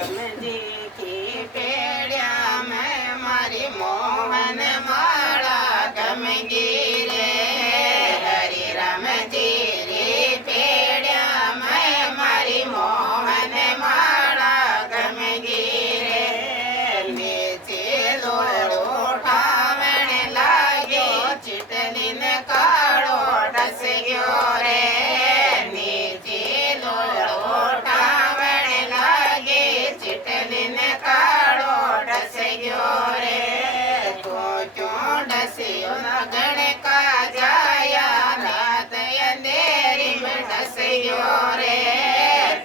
રામજી કી પેડ્યા મેં મારી મોહન માળા ગમગી રે હરિ રામજી રે પેડ્યા મેં મારી મોહન માળા ગમગી રે નીચે લોડો ઠાવણ લાગ્યો ચીટલીને કાળો ડસ ગયો રે लगन का जाया रात अंधेरी में डसियो रे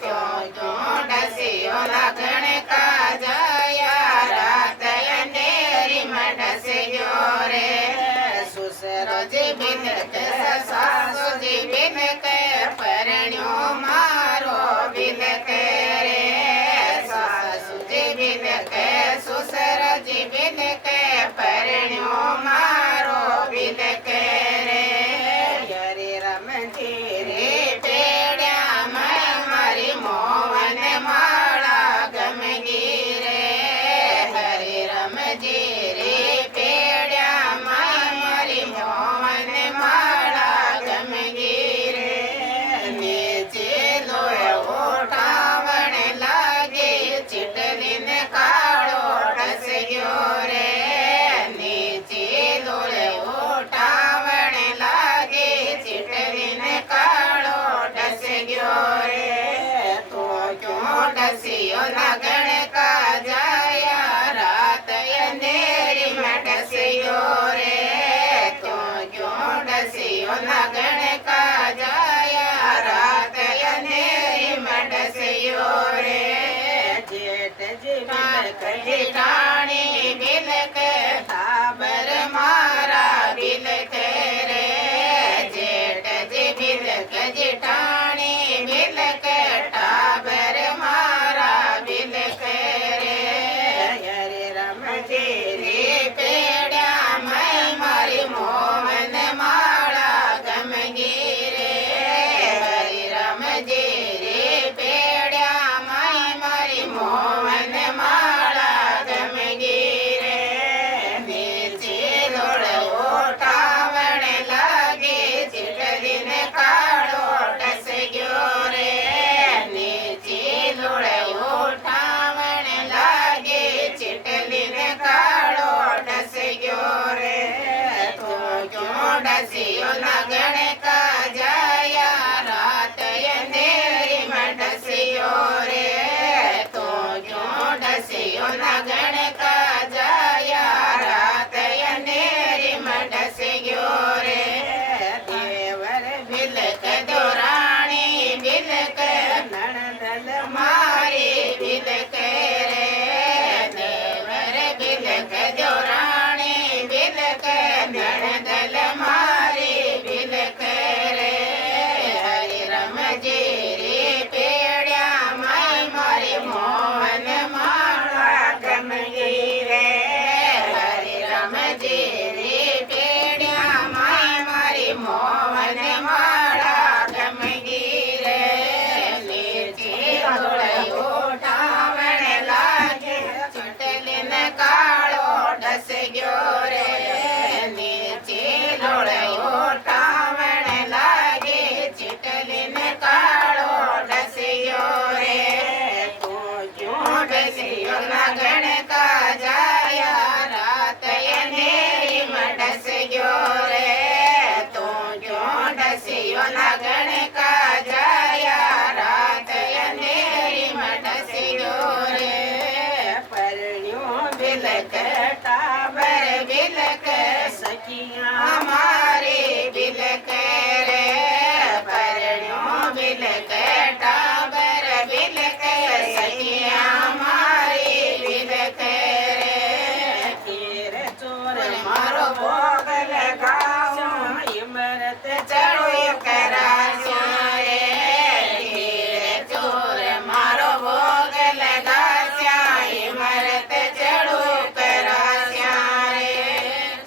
क्यों क्यों डसियो लगन का जाया रात अंधेरी में डसियो रे ससुर जी बिन के सासु जी बिन के परण्यो मारो बिन के रे सासु जी बिन के ससुर जी बिन के परण्यो मारो बिन के रे हरे रामजी रे पेड्या मैं मारी मोहन माला गमगी रे हरे रामजी रे पेड्या मैं मारी मोहन माला गमगी रे नीचे लोए उठावण लागे चिटलीन काळो डस गयो रे लगन का जाया रात अंधेरी में डसियो रे क्यों डसियो लगन का जाया रात अंधेरी में डसियो रे जेठ जेठानी बिलक ताबर मारा बिलक रे जेठ जी बिलक जेठानी बिलक टाबर मारा बिलक रे हरे रामजी रे पेड्या मैं मारी मोहन माला गमगी रे हरे रामजी रे पेड्या मैं मारी मोहन माला गमगी रे नीचे लोड़ उठावण लागे चिटलीन काळो डस गयो रे नीचे लोड़ उठावण लागे चिटलीन काळो डस गयो रे क्यों डसियो लगन का जाया रात अंधेरी में डसियो रे क्यों डसियो लगन का जाया रात अंधेरी में डस गयो रे देवर बिलक दो रानी बिलक नणदल मारी बिलक रे देवर बिलक दो रानी बिलक नणदल मारी बिलक रे हरि रामजी रे पेड्या मैं मारी मोहन माला गमगी रे हरि रामजी रे पेड्या मैं मारी मोहन माला गमगी रे नीचे लोड़ उठावण लागे चिटलीन काळो डस गयो रे नीचे लोड़ उठावण लागे चिटलीन काळो डस गयो रे क्यों डसियो लगन